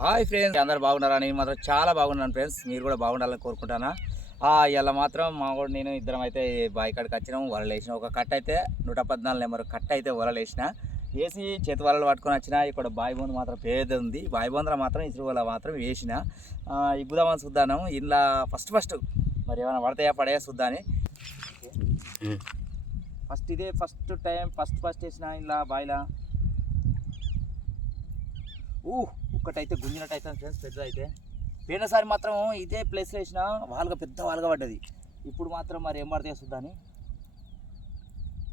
Hi friends అందరు బాగున్నారా? నేను మాత్రం చాలా బాగున్నాను ఫ్రెండ్స్. మీరు కూడా బాగుండాలని కోరుకుంటానా ఇలా మాత్రం మా కూడా నేను ఇద్దరం అయితే బావి కాడికి వచ్చినాము వలలు వేసిన. ఒక కట్ట అయితే నూట పద్నాలుగు నెంబర్ కట్ట అయితే వలలు వేసిన. వేసి చేతి వలలు పట్టుకొని వచ్చిన ఇక్కడ బావి బొంద మాత్రం పేద ఉంది బావి బొందల మాత్రం ఇసురు వల మాత్రం వేసిన. ఇగ్గుదామని చూద్దాను ఇలా ఫస్ట్ ఫస్ట్ మరి ఏమైనా పడతాయా పడయా చూద్దాని ఫస్ట్ ఇదే ఫస్ట్ టైం ఫస్ట్ ఫస్ట్ వేసిన ఇలా బావిలా. ఊ ఒక్కటైతే గుంజినట్టు అయితే ఫ్రెండ్స్ పెద్ద అయితే పోయినసారి మాత్రం ఇదే ప్లేస్లో వేసిన వాళ్ళగా పెద్ద వాళ్ళగా పడ్డది. ఇప్పుడు మాత్రం మరి ఏం పడితే చూద్దాని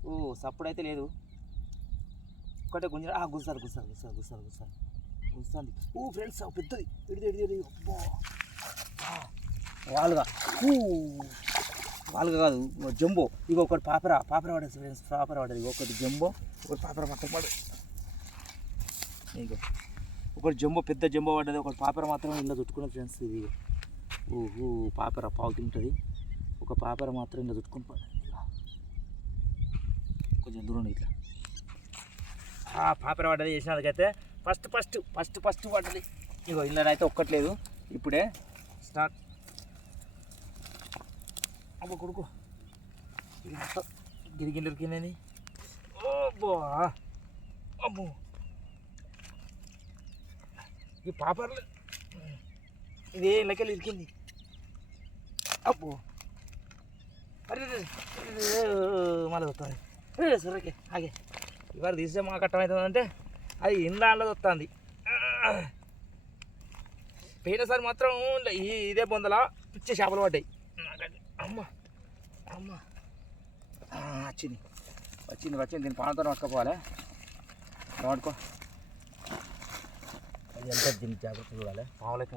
ఓ సప్పుడు అయితే లేదు. ఒక్కటే గుంజిన ఆ గుస్తారు గుస్తారు గుస్తారు గుస్తారు గుస్తుంది గుంజుతుంది ఓ ఫ్రెండ్స్ పెద్దది. ఎడిది ఎడిది ఎడిది వాళ్ళగా ఊ వాళ్ళగా కాదు జంబో. ఇక ఒకటి పాపరా పాపర పడేది ఫ్రెండ్స్ పాపర పడేది ఒకటి జంబో ఒకటి పాపర పట్టపడు ఇగో. ఒకటి జంబో పెద్ద జంబో పడ్డది. ఒకటి పాపర మాత్రం ఇలా చుట్టుకున్న ఫ్రెండ్స్ ఇది. ఊహు పాపర పావు ఒక పాపర మాత్రం ఇలా చుట్టుకుని పడ్డది. కొంచెం దూరం ఇట్లా. ఆ పాపర పడ్డది చేసినందుకైతే ఫస్ట్ ఫస్ట్ ఫస్ట్ ఫస్ట్ పడ్డది. ఇగో ఇళ్ళనైతే ఒక్కట్లేదు ఇప్పుడే స్టార్ట్. అబ్బో కొడుకు. ఇది మొత్తం ఓ బో. అమ్మో. ఈ పాపర్లు. ఇది ఇళ్ళకెళ్ళి ఇరికింది. అబ్బో. అరే మళ్ళీ వస్తుంది. సరేకే ఆగే. ఇవాళ తీసే మా కట్టమవుతుందంటే అది ఇందాలో వస్తుంది. పోయినసారి మాత్రం ఇదే బొందల పిచ్చి చేపలు పడ్డాయి. అమ్మ అమ్మ. వచ్చింది. వచ్చింది వచ్చింది. దీని పానతో పట్టుకపోవాలి. వాడుకో ఎంత దీనికి జాగ్రత్త చూడాలి? పావులకి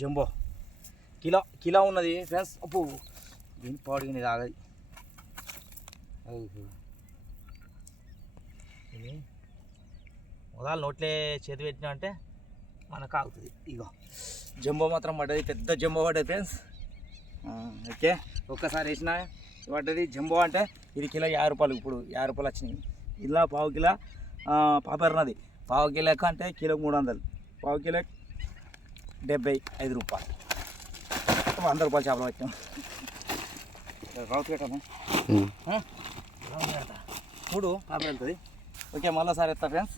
జంబో. కిలో కిలో ఉన్నది ఫ్రెండ్స్. అప్పు దీని పాడిగిన ఇది ఆగది. ఇది. మొదలు నోట్లే చేతి పెట్టినా అంటే మనకు ఆగుతుంది ఇగో. జంబో మాత్రం పడ్డది. పెద్ద జంబో పడ్డది ఫ్రెండ్స్. ఓకే. ఒక్కసారి వేసిన పడ్డది. జంబో అంటే ఇది కిలో యాభై రూపాయలు ఇప్పుడు. యాభై రూపాయలు వచ్చినాయి. ఇలా పావు కిలో పాపర్నది పావు కిలో లెక్క అంటే కిలో మూడు వందలు. పావు కిలో డెబ్బై ఐదు రూపాయలు. వంద రూపాయలు చేపలు వచ్చాం రౌత్ పెట్టాము చూడు పాప వెళ్తుంది. ఓకే మళ్ళీ సార్ ఎత్తా ఫ్రెండ్స్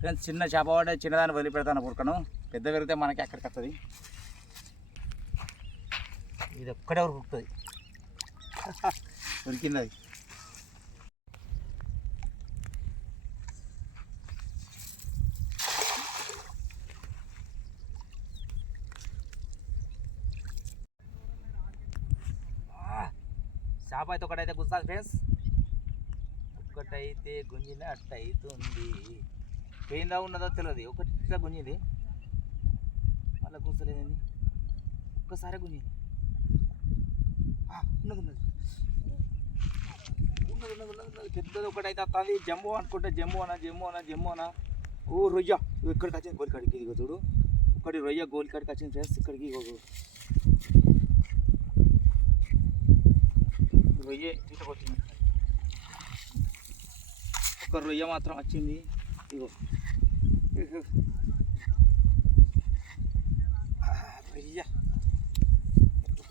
ఫ్రెండ్స్ చిన్న చేప పడే చిన్నదాన్ని వదిలిపెడతాను పురకను పెద్ద పెరిగితే మనకి ఎక్కడికి వస్తుంది? ఇది ఒక్కడే ఉరుకుతుంది. ఉరికింది అది. చేప అయితే ఒకటైతే గుస్తుంది ఫ్రెండ్స్. ఒకటైతే గుంజిన అట్ట అవుతుంది పోయిందా ఉన్నదో తెలియదు. ఒకటి ఇట్లా గుంజింది. మళ్ళీ గుంచలేదండి ఒక్కసారి గుంజింది. ఉన్నది ఉన్నది. ఉన్నది ఉన్నది ఉన్నది ఉన్నది. పెద్దది ఒకటైతే వస్తుంది జమ్మూ అనుకుంటే జమ్మూ అనా జమ్మూ అనా జమ్మూ అనా ఓ రొయ్య. ఇక్కడికి వచ్చింది గోలికాడికి. ఇదిగో చూడు. ఒకటి రొయ్య గోలికాడికి వచ్చింది ఫ్రెండ్స్. ఇక్కడికి ఇగో రొయ్య తీసుకొచ్చింది. ఒక రొయ్య మాత్రం వచ్చింది. ఇగో. రొయ్య.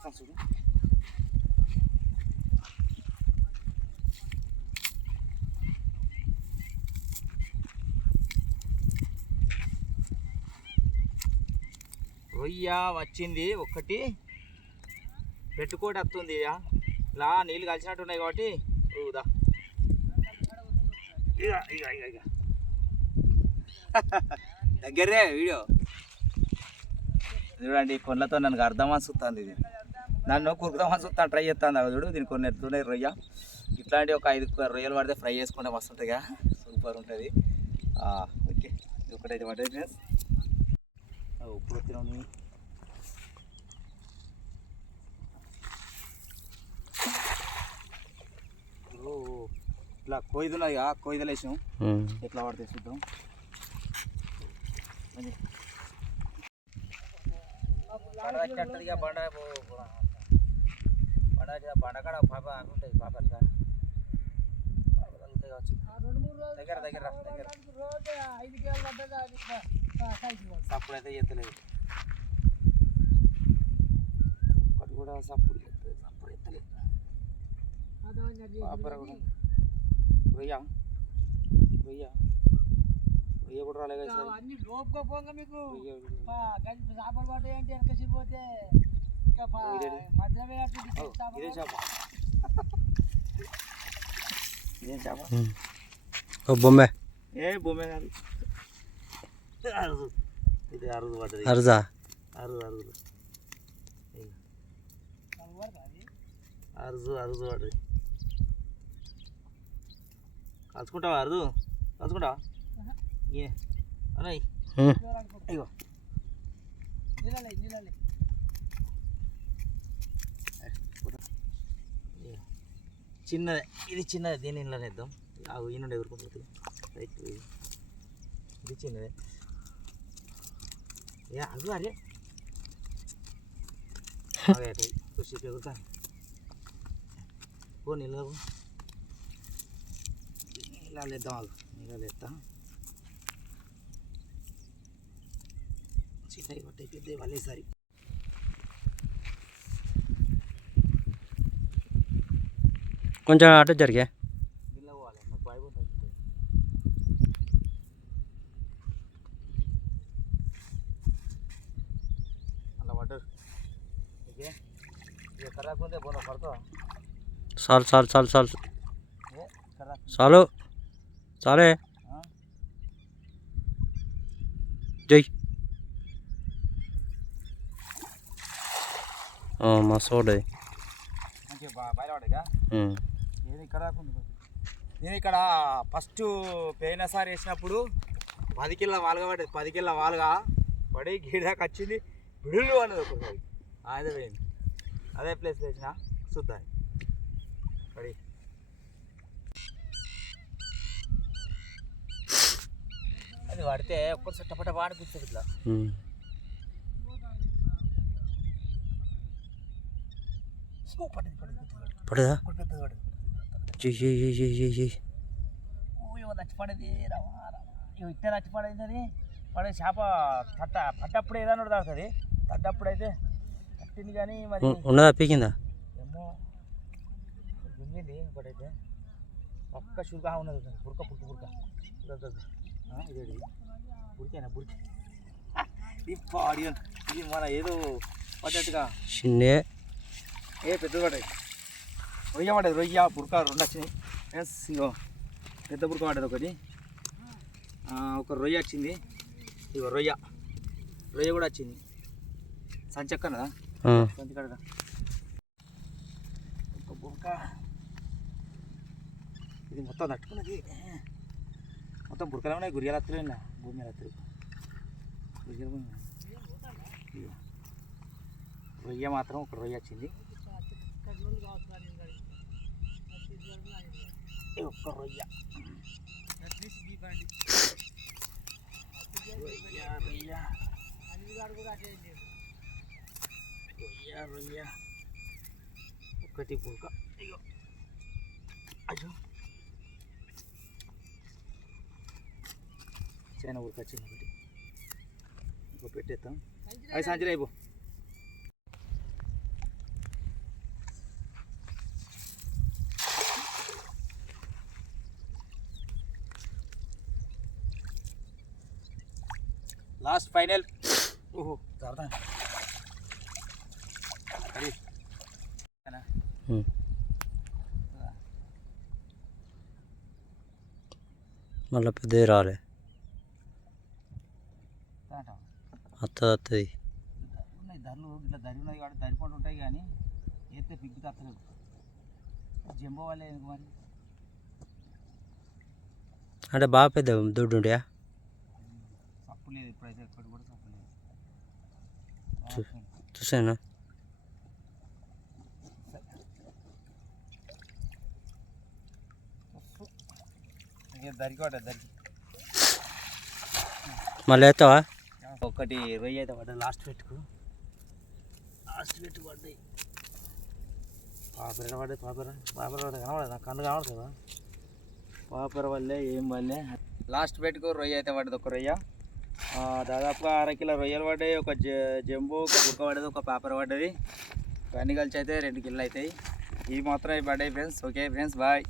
చూడు. రొయ్య వచ్చింది. ఒకటి. పెట్టుకోటి వస్తుంది ఇక ఇలా నీళ్ళు కలిసినట్టు ఉన్నాయి కాబట్టి ఊదా ఇక ఇక ఇక ఇక దగ్గరే వీడియో. చూడండి కొన్లతో నన్ను అర్థమని చూస్తుంది ఇది. నన్ను కురుకుదామని చూస్తాను ట్రై చేస్తాను అవి చూడు దీనికి కొన్ని ఎత్తున్నాయి రొయ్య. ఇట్లాంటి ఒక ఐదు రొయ్యలు పడితే ఫ్రై చేసుకుంటే మస్తు ఉంటుందిగా సూపర్ ఉంటుంది. ఓకే ఇది ఒకటైతే ఫ్రెండ్స్ ఇప్పుడు వచ్చినావు ఓ ఇట్లా కొయ్యలు ఆ కొయ్యలు వేసాం ఎట్లా పడితే చూద్దాం. బండ బండ పో- పో- బండ కింద బండ కాడ పాప అని ఉంటుంది పాప దగ్గర దగ్గర దగ్గర. సప్పుడు అయితే ఒకటి కూడా సప్పుడు రొయ్య రొయ్య రొయ్య కూడా రాలే కదా ఈసారి. అన్ని లోపుకోపోగా మీకు రొయ్య కూడా- పా, గది చేపలు పట్ట ఏంటి వెనకసిపోతే ఇంకా పా, ఇదేంటి? మధ్యలో పోయినట్టు ఇది ఓ, చేపలు ఇదే చేప ఇదేం చేప ఓ బొమ్మే ఏ బొమ్మే కాదు అరుదు ఇది అరుదు పడ్డది అరుదా అరుదు అరుదు పడతాయి అది. అరుదు అరుదు పడ్డది కలుసుకుంటావా అరుదు? కలుసుకుంటావా. ఏ? నీళ్ళలే. ఇగో. చిన్నదే. ఇది చిన్నదే. దీని ఇంట్లోనే ఇద్దాం. అవి ఈ నుండి ఎగురుకుంటుంది రైట్ ఇది. చిన్నదే. ఏ అగు అరే. అదే అటు కృషి ఎగురుతా. ఓ నీళ్ళు నీళ్ళు వేద్దాం అగు నీళ్ళు వేస్తా చిన్నవి పట్టాయి పెద్దవి వాళ్ళేసారి కొంచెం అటు జరిగే నీళ్ళు పోవాలి మాకు బాయ్ ఉంటుంది అలా పడ్డారు ఓకే ఇక ఖరాబ్ ఉందే పోనా పడతావా చాలు చాలు? జై మా సోడే నేను ఇక్కడ ఫస్ట్ పోయినసారి వేసినప్పుడు పది కిలో వాలుగా పడ్డది పది కిలో వాలుగా పడి గీడాక వచ్చింది బిడులు అన్నది ఒకసారి అదే పోయింది అదే ప్లేస్ వేసిన చూద్దాం పడి అది పడితే ఒక్కరు చట్టపట్ట బాగా అనిపిస్తుంది ఇట్లా. పడదా? నచ్చిపడేది ఇట్టే నచ్చిపడేది అది. పడే చేప తట్ట పట్టప్పుడు ఏదైనా తాగుతుంది. తట్టప్పుడు అయితే తట్టింది కానీ మరి ఉన్నదా? పీకిందా? ఏమో. గుంగింది ఒకటైతే పక్క షుగా ఉన్నది. బురక పురక బురక. బురికి ఇది. ఆడియన్ ఇది మన ఏదో పడ్డట్టుగా చిన్నే. ఏ పెద్ద పడ్డది రొయ్య పడ్డది రొయ్య బురక రెండు వచ్చినాయి. ఎస్ ఇగో పెద్ద బురక పడ్డది ఒకటి. ఆ, ఒక రొయ్య వచ్చింది. ఇగో రొయ్య. రొయ్య కూడా వచ్చింది. సంచక్కనదా ఆ, సంచి కడగా ఒక బురక ఇది మొత్తం తట్టుకున్నది. మొత్తం బురకలు ఉన్నాయి గురియాల హత్తులు ఇలా భూమి మీద హత్తులు గురియాల భూమి మీద. ఇగో. రొయ్య మాత్రం ఒక రొయ్య వచ్చింది కర్నూలు కావచ్చు కానీ ఇంకా. అది తీసుకొని నాకు ఈ ఒక్క రొయ్య అట్లీస్ట్ మీ బండి. రొయ్య రొయ్య అన్ని కాడ కూడా అట్లే లేదు. రొయ్య రొయ్య ఒకటి పుల్క అయ్యో అయ్యో చైనా ఉడక వచ్చింది ఒకటి ఇంకో పెట్టేస్తాం అవి సంచులు అయిపో లాస్ట్ ఫైనల్. ఓహో జరదా అది ఉమ్. మళ్ళీ పెద్దది రాలే. వస్తుంది వస్తుంది ఉన్నాయి ధరలు ఇట్లా ధరి ఉన్నాయి కాబట్టి ధరిపోటు ఉంటాయి కానీ అయితే పిగ్గు తత్తలేదు జంబో వాళ్ళే ఎందుకు మరి? అంటే బాగా పెద్ద దుడ్డు ఉండే సప్పు లేదు ఇప్పుడైతే ఎక్కడ కూడా లేదు. చూసాను దరికి దరికి మళ్ళీ వేస్తావా? ఒకటి రొయ్య అయితే పడ్డది లాస్ట్ పెట్టుకు. లాస్ట్ పెట్టు పడ్డాయి. పాపర పడ్డది పాపర పాపర పడ్డది కనబడదు? నాకు కన్ను కనబడుతుందా పాపర వల్లే ఏం వల్లే? లాస్ట్ బెట్కు రొయ్య అయితే పడ్డది ఒక రొయ్య. దాదాపుగా అర కిలో రొయ్యలు పడ్డాయి ఒక జంబు ఒక గుక్క పడ్డది ఒక పేపర్ పడ్డది. అన్ని కలిసి అయితే రెండు కిలో అవుతాయి. ఇవి మాత్రం ఇవి పడ్డాయి ఫ్రెండ్స్ ఓకే ఫ్రెండ్స్ బాయ్